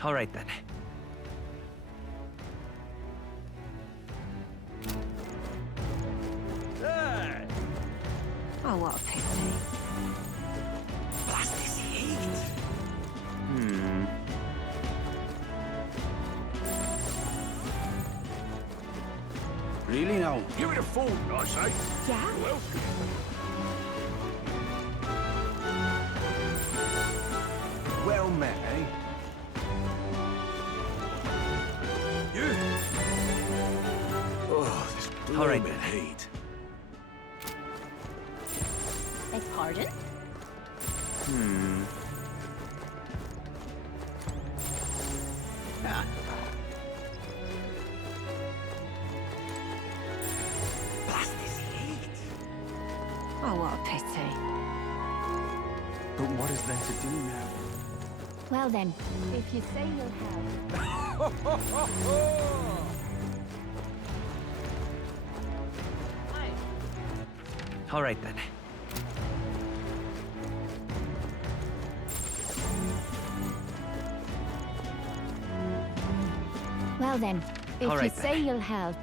All right then. Hey! Oh, what a pity. Blast this heat! Really now? Give it a fold, I say. Yeah? Well, Well met, eh? you. Oh, this All right, blooming then. heat. Beg pardon? Ah, blast this heat! Oh, what a pity. But what is there to do now? Well then, if you say you'll have... All right then. Well then, if All you right, say then. you'll help...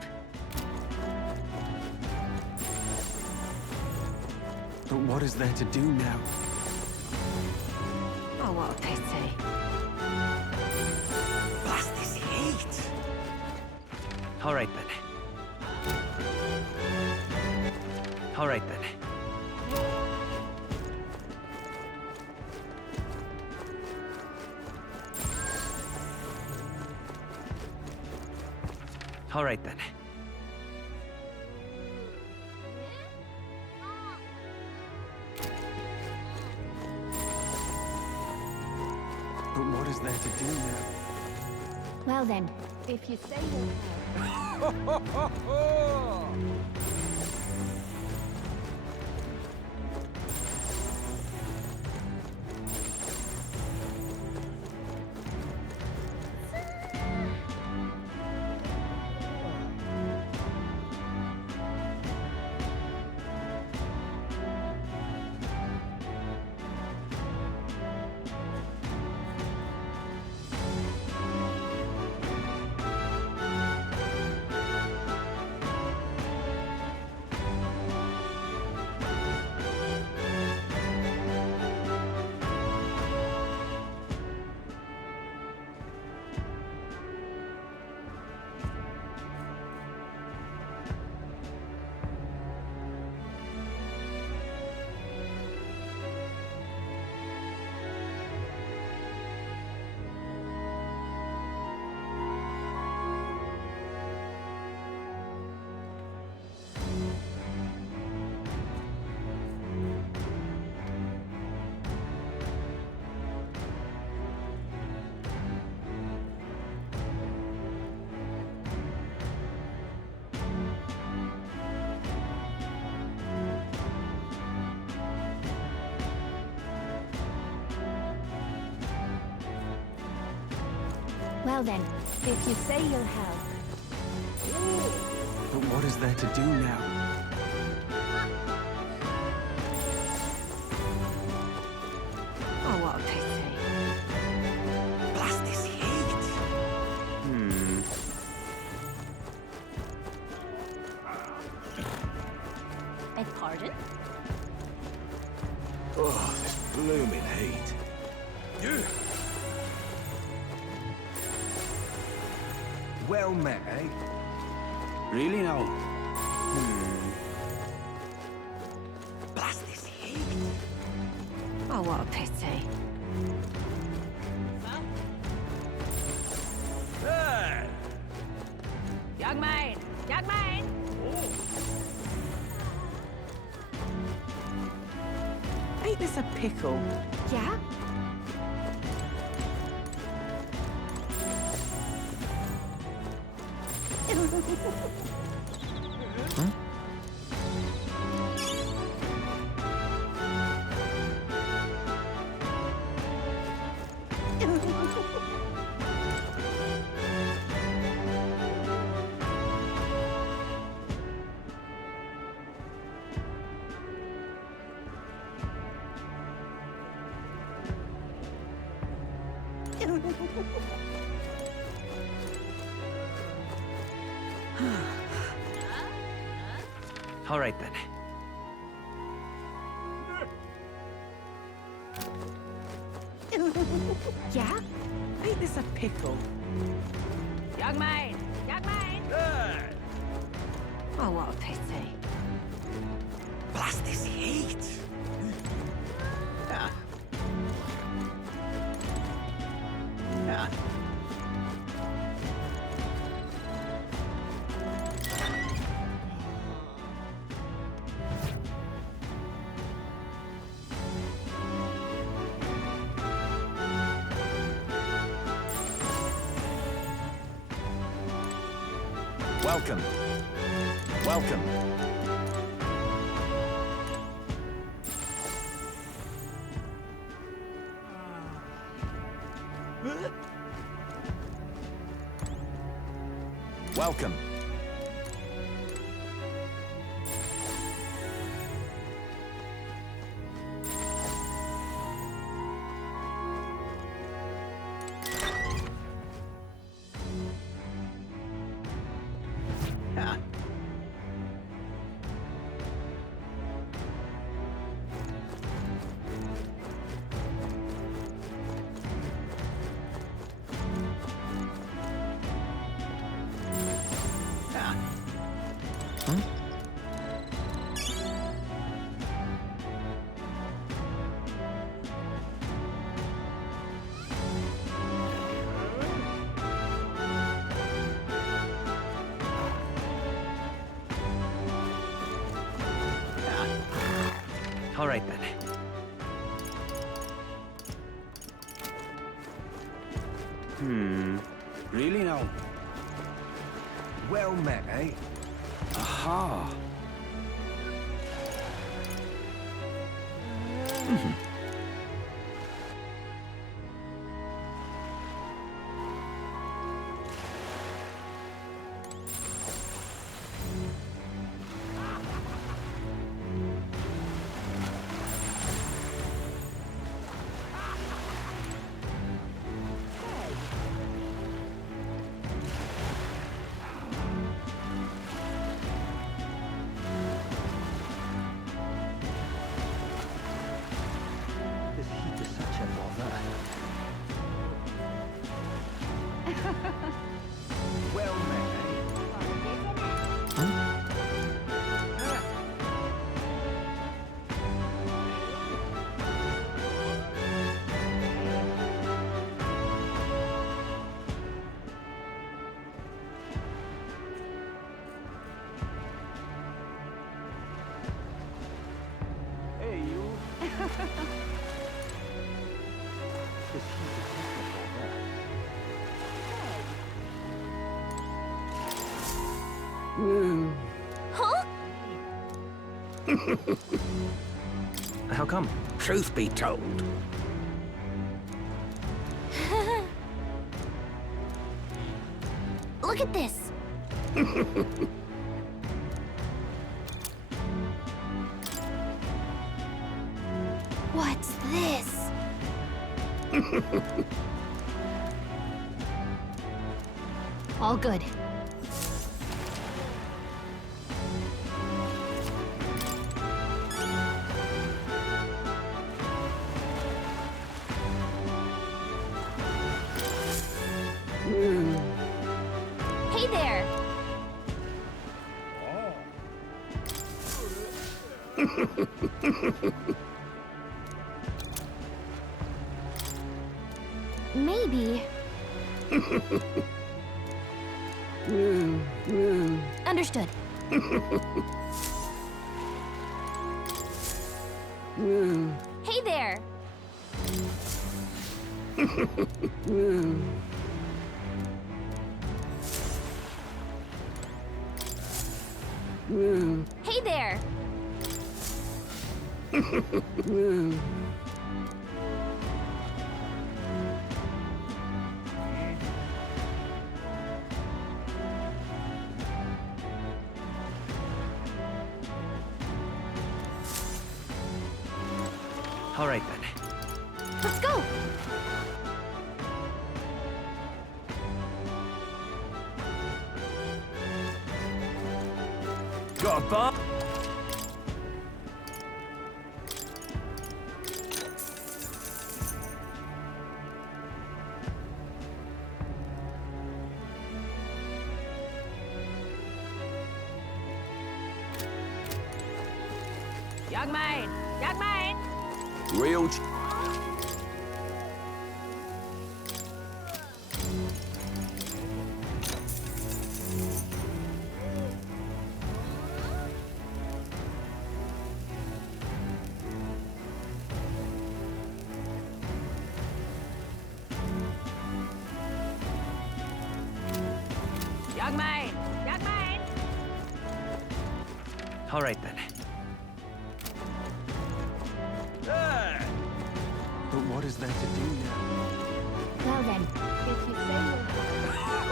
But what is there to do now? Oh, what a pity. Blast this heat! All right then. All right then. All right then. But what is there to do now? Well then, if you say you'll help... Well then, if you say you'll help... But what is there to do now? Oh, what a pity. Blast this heat! Beg pardon? Oh, this blooming heat. You. Well met, eh? Really now? Blast this heat! Oh, what a pity. Hey! Young man! Young man! Ain't this a pickle? Yeah? All right then. Yeah? Ain't this a pickle? Young man! Young man! Oh, what a pity. Blast this heat! Ah. Ah. Welcome. Welcome. Welcome. Ah. Ah. All right then. Really now? Well met, eh? Aha! This heat is such a bother. Well met, eh? Hey, you! This heat is such a bother. Huh? How come? Truth be told, Look at this. What's this? All good. Hey there. Maybe. Understood. Hey there. Hey there. All right then. Let's go. Got a bar? Young man! Young man! Real Young man! Young man! All right then. But what is there to do now? Well then, if you say you'll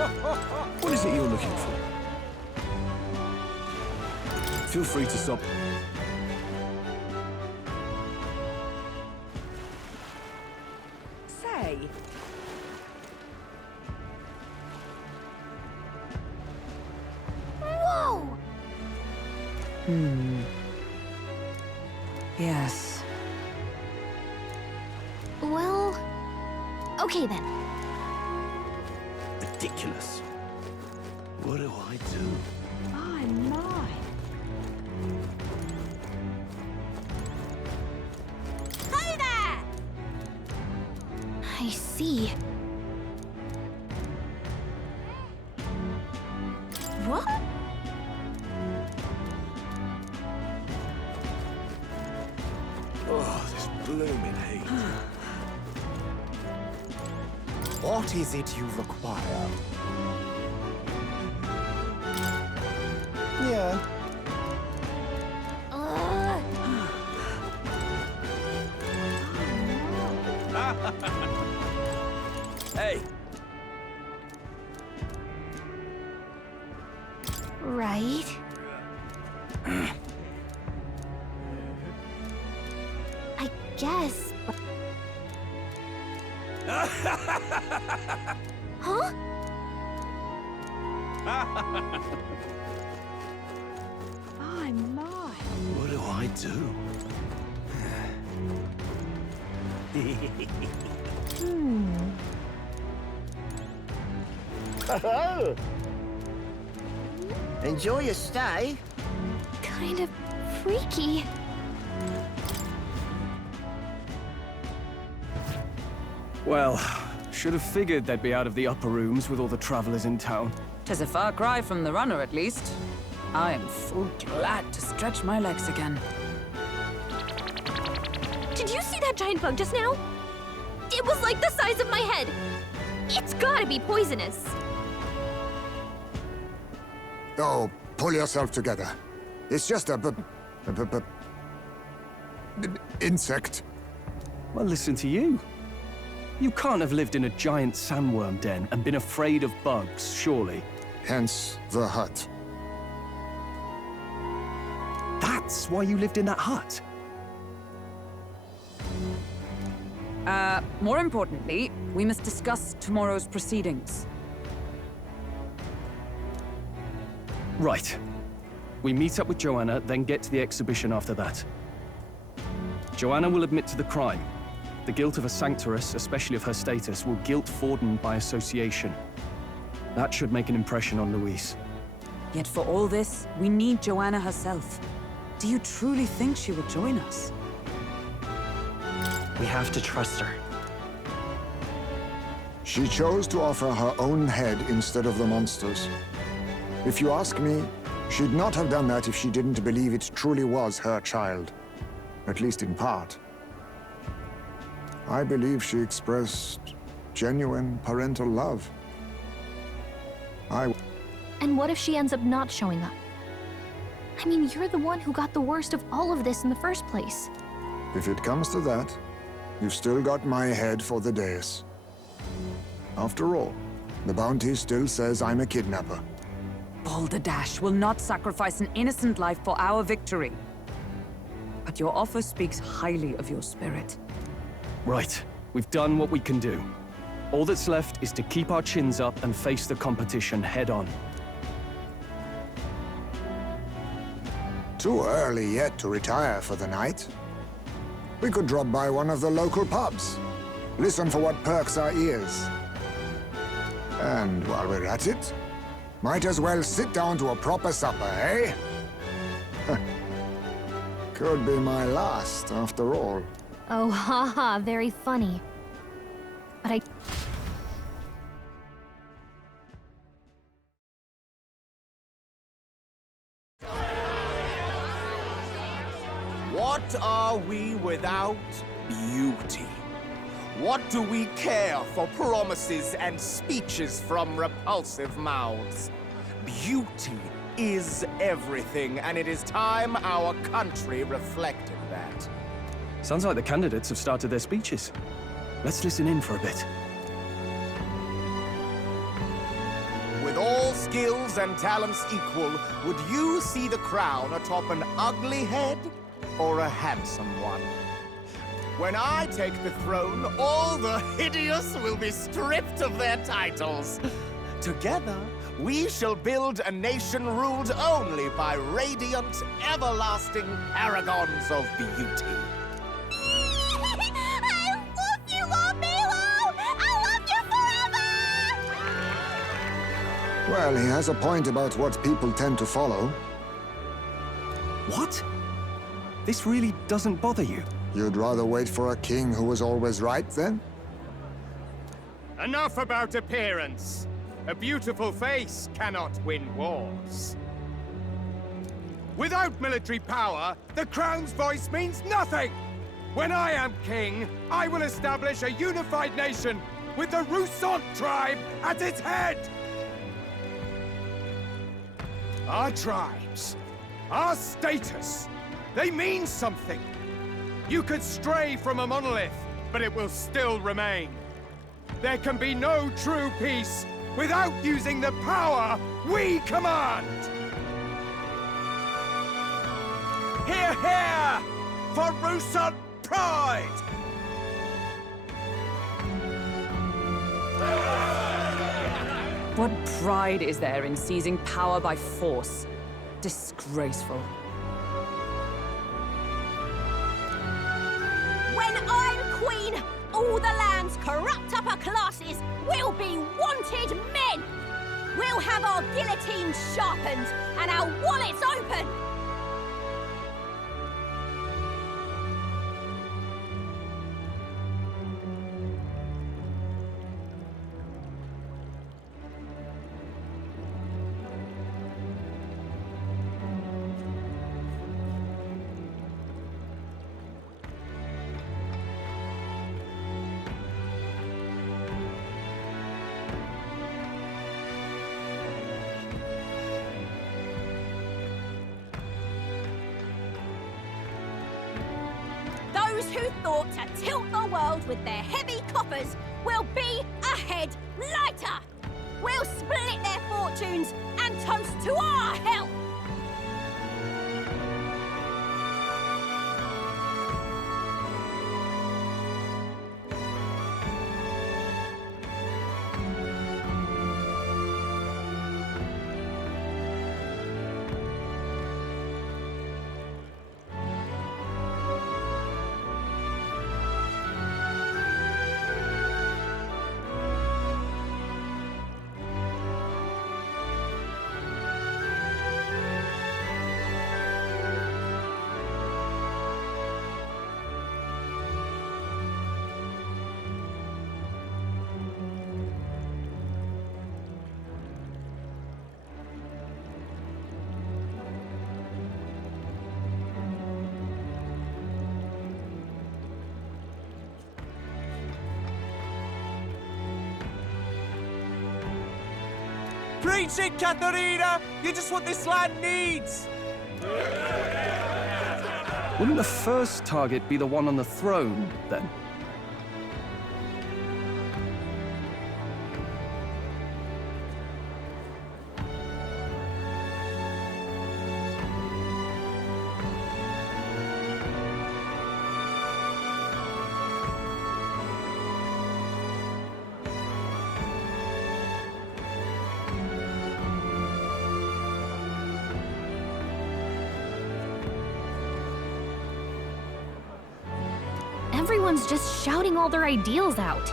have... What is it you're looking for? Feel free to stop. Say, Whoa! yes. Well... Okay then. Ridiculous. What do I do? My, my. Hi there! I see. What? Oh, this blooming heat. What is it you require? Yeah. Hey, Right. I guess. Huh? My, my. what do I do? Oh! Enjoy your stay. Kind of freaky. Well, should have figured they'd be out of the upper rooms with all the travelers in town. 'Tis a far cry from the runner, at least. I am full glad to stretch my legs again. Did you see that giant bug just now? It was like the size of my head. It's gotta be poisonous. Oh, pull yourself together. It's just a insect. Well, listen to you. You can't have lived in a giant sandworm den and been afraid of bugs, surely. Hence the hut. That's why you lived in that hut. More importantly, we must discuss tomorrow's proceedings. Right. We meet up with Joanna, then get to the exhibition after that. Joanna will admit to the crime. The guilt of a sanctoress, especially of her status, will guilt Forden by association. That should make an impression on Louise. Yet for all this, we need Joanna herself. Do you truly think she will join us? We have to trust her. She chose to offer her own head instead of the monster's. If you ask me, she'd not have done that if she didn't believe it truly was her child. At least in part. I believe she expressed genuine parental love. And what if she ends up not showing up? I mean, you're the one who got the worst of all of this in the first place. If it comes to that, you've still got my head for the dais. After all, the bounty still says I'm a kidnapper. Balderdash will not sacrifice an innocent life for our victory. But your offer speaks highly of your spirit. Right. We've done what we can do. All that's left is to keep our chins up and face the competition head on. Too early yet to retire for the night. We could drop by one of the local pubs. Listen for what perks our ears. And while we're at it, might as well sit down to a proper supper, eh? Could be my last, after all. Oh, haha, very funny. But I... What are we without beauty? What do we care for promises and speeches from repulsive mouths? Beauty is everything, and it is time our country reflected that. Sounds like the candidates have started their speeches. Let's listen in for a bit. With all skills and talents equal, would you see the crown atop an ugly head or a handsome one? When I take the throne, all the hideous will be stripped of their titles. Together, we shall build a nation ruled only by radiant, everlasting paragons of beauty. I love you, Milo! I love you forever! Well, he has a point about what people tend to follow. What? This really doesn't bother you? You'd rather wait for a king who was always right, then? Enough about appearance. A beautiful face cannot win wars. Without military power, the crown's voice means nothing! When I am king, I will establish a unified nation with the Roussant tribe at its head! Our tribes, our status, they mean something. You could stray from a monolith, but it will still remain. There can be no true peace without using the power we command! Hear, hear! For Roussant pride! What pride is there in seizing power by force? Disgraceful. When I'm queen, all the land's corrupt upper classes will be wanted men! We'll have our guillotines sharpened and our wallets open! Those who thought to tilt the world with their heavy coffers will be a head lighter. We'll split their fortunes and toast to our health. Preach it, Katharina! You're just what this land needs! Wouldn't the first target be the one on the throne, then? Everyone's just shouting all their ideals out.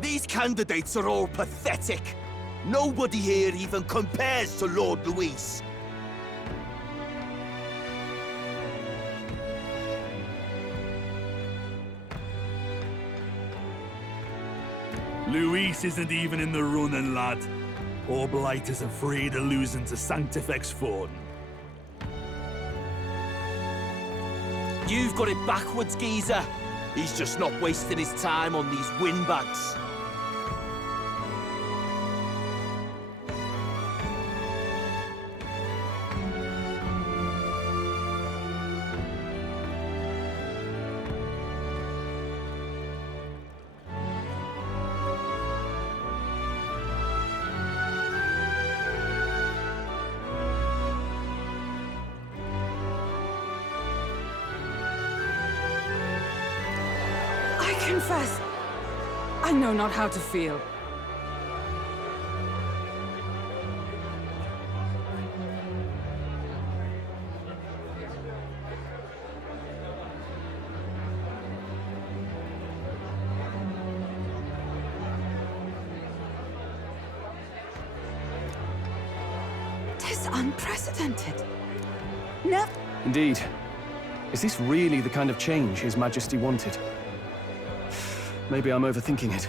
These candidates are all pathetic. Nobody here even compares to Lord Luis. Luis isn't even in the running, lad. Poor Blight is afraid of losing to Sanctifex Forden. You've got it backwards, geezer. He's just not wasting his time on these windbags. I confess, I know not how to feel. Tis unprecedented. Never. Indeed. Is this really the kind of change His Majesty wanted? Maybe I'm overthinking it.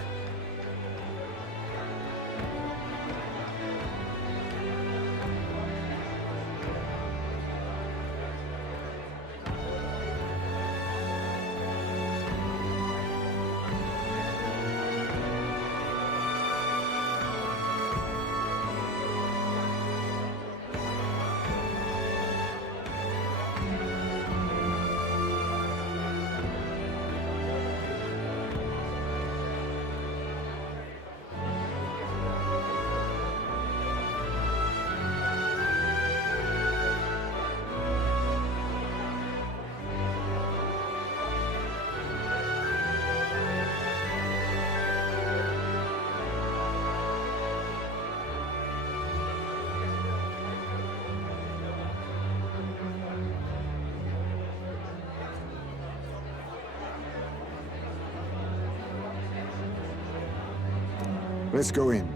Let's go in.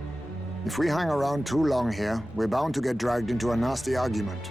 If we hang around too long here, we're bound to get dragged into a nasty argument.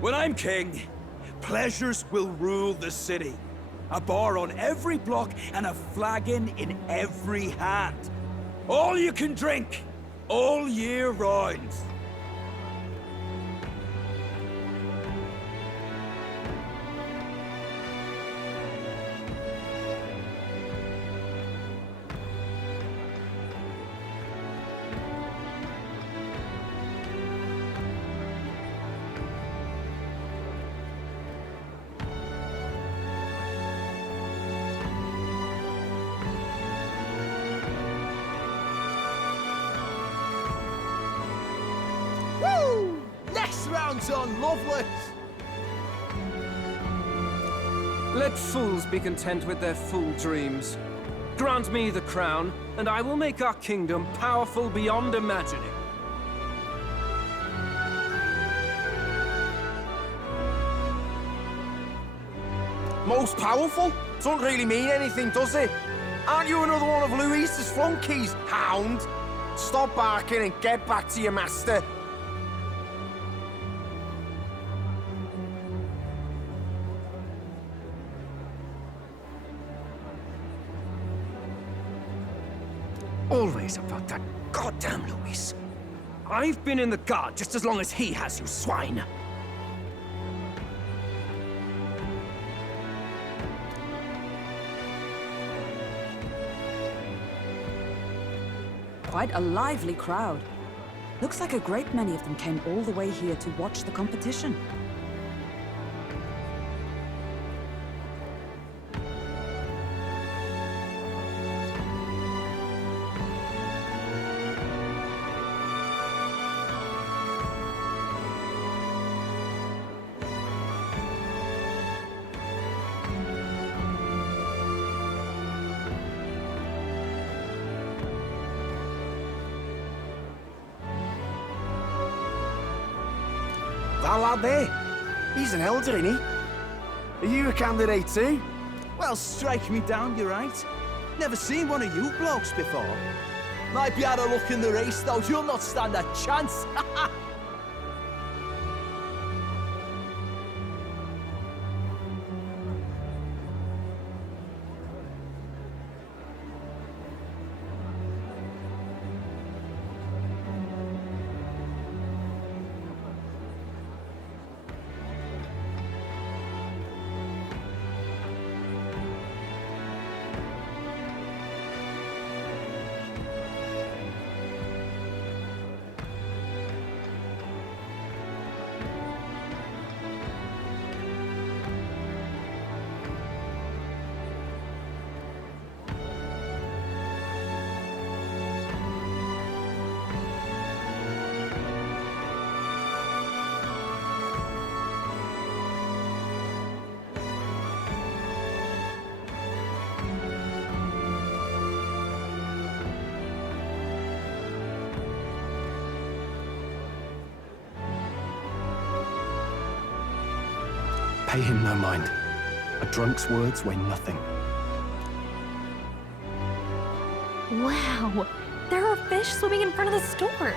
When I'm king, pleasures will rule the city. A bar on every block and a flagon in every hand. All you can drink, all year round. Woo! Next round's on, lovely! Let fools be content with their fool dreams. Grant me the crown, and I will make our kingdom powerful beyond imagining. Most powerful? Doesn't really mean anything, does it? Aren't you another one of Louisa's flunkies, hound? Stop barking and get back to your master. Always about that goddamn Luis. I've been in the guard just as long as he has, you swine. Quite a lively crowd. Looks like a great many of them came all the way here to watch the competition. That lad there, he's an elder, isn't he? Are you a candidate too? Well, strike me down, you're right. Never seen one of you blokes before. Might be out of luck in the race, though. You'll not stand a chance. Pay him no mind. A drunk's words weigh nothing. Wow, there are fish swimming in front of the store.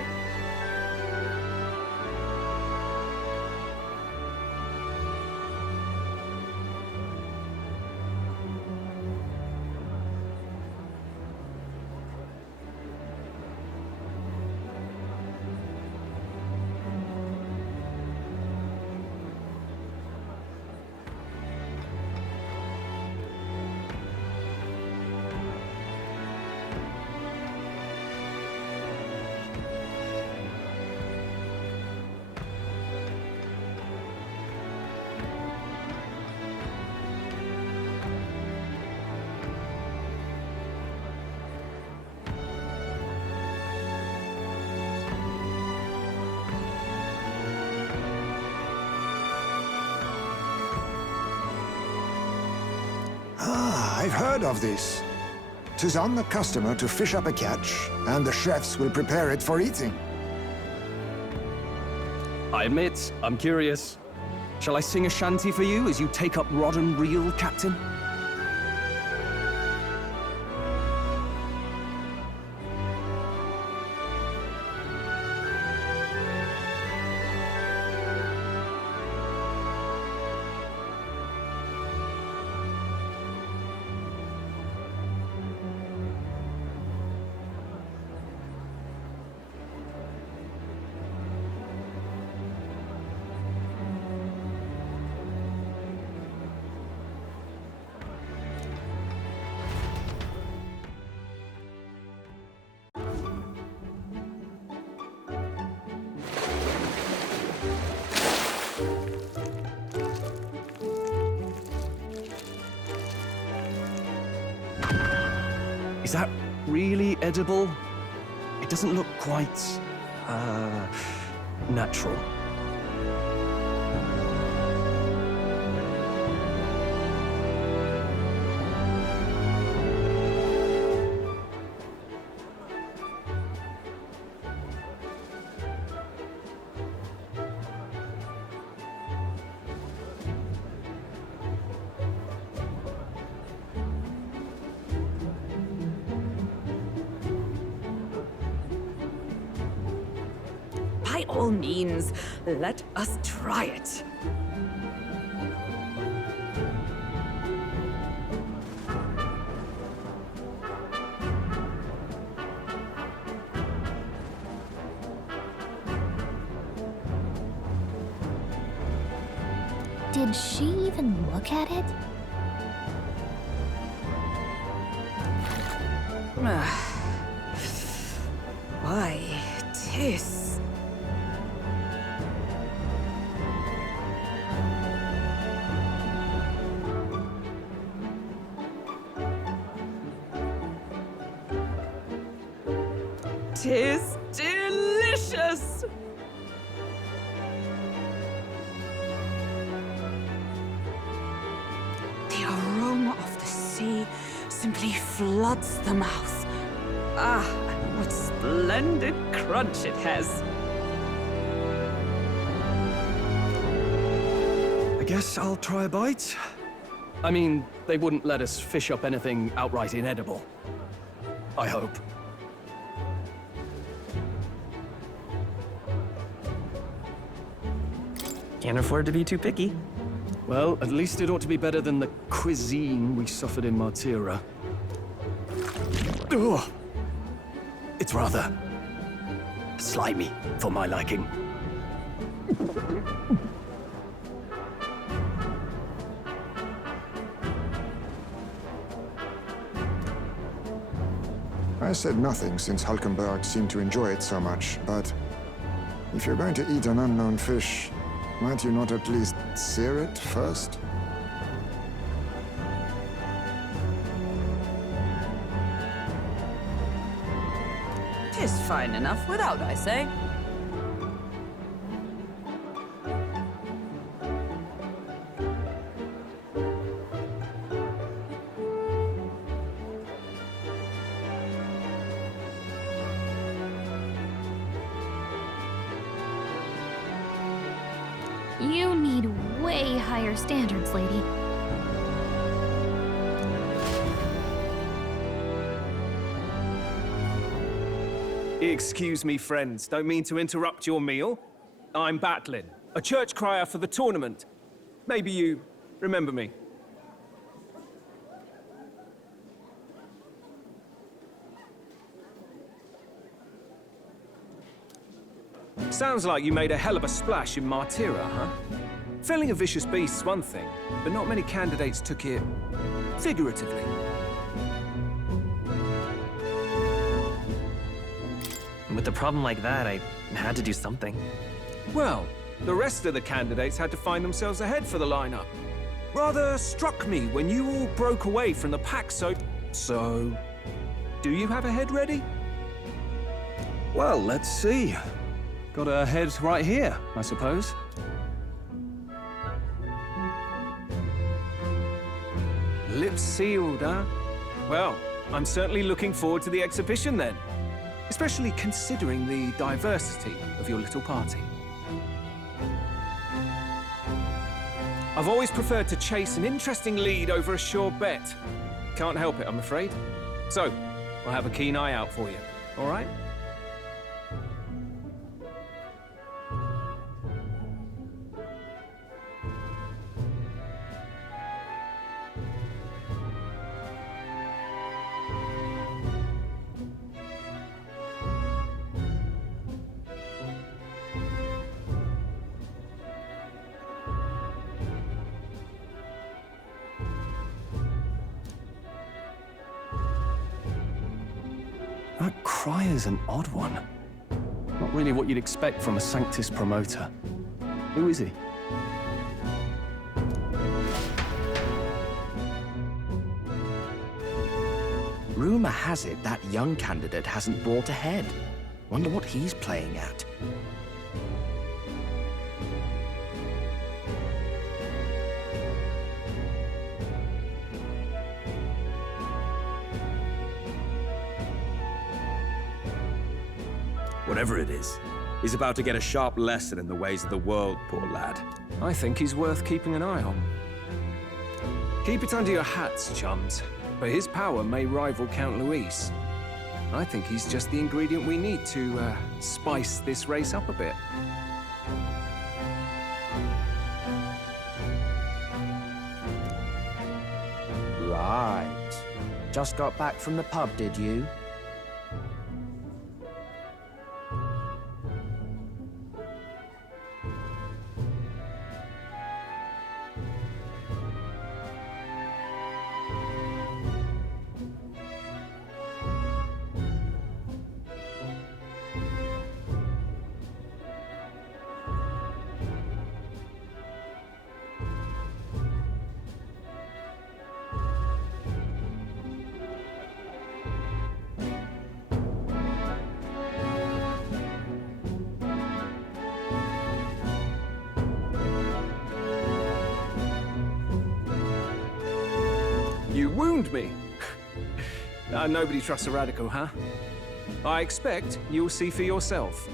I've heard of this. 'Tis on the customer to fish up a catch, and the chefs will prepare it for eating. I admit, I'm curious. Shall I sing a shanty for you as you take up rod and reel, Captain? Is that really edible? It doesn't look quite, natural. all means, let us try it. Did she even look at it? Why, Tis. Tis delicious! The aroma of the sea simply floods the mouth. Ah, and what splendid crunch it has. I guess I'll try a bite. I mean, they wouldn't let us fish up anything outright inedible. I hope. Can't afford to be too picky. Well, at least it ought to be better than the cuisine we suffered in Martira. Ugh. It's rather slimy for my liking. I said nothing since Hulkenberg seemed to enjoy it so much, but if you're going to eat an unknown fish, might you not at least sear it first? Tis fine enough without, I say. You need way higher standards, lady. Excuse me, friends. Don't mean to interrupt your meal. I'm Batlin, a church crier for the tournament. Maybe you remember me. Sounds like you made a hell of a splash in Martira, huh? Felling a vicious beast's one thing, but not many candidates took it figuratively. With a problem like that, I had to do something. Well, the rest of the candidates had to find themselves ahead for the lineup. Rather struck me when you all broke away from the pack, so... do you have a head ready? Well, let's see. Got a head right here, I suppose. Lips sealed, huh? Well, I'm certainly looking forward to the exhibition then. Especially considering the diversity of your little party. I've always preferred to chase an interesting lead over a sure bet. Can't help it, I'm afraid. So, I'll have a keen eye out for you, all right? That Crier's an odd one. Not really what you'd expect from a Sanctus promoter. Who is he? Rumor has it that young candidate hasn't brought ahead. Wonder what he's playing at. Whatever it is, he's about to get a sharp lesson in the ways of the world, poor lad. I think he's worth keeping an eye on. Keep it under your hats, chums, but his power may rival Count Luis. I think he's just the ingredient we need to spice this race up a bit. Right. Just got back from the pub, did you? You wound me! Nobody trusts a radical, huh? I expect you'll see for yourself.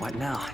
What now?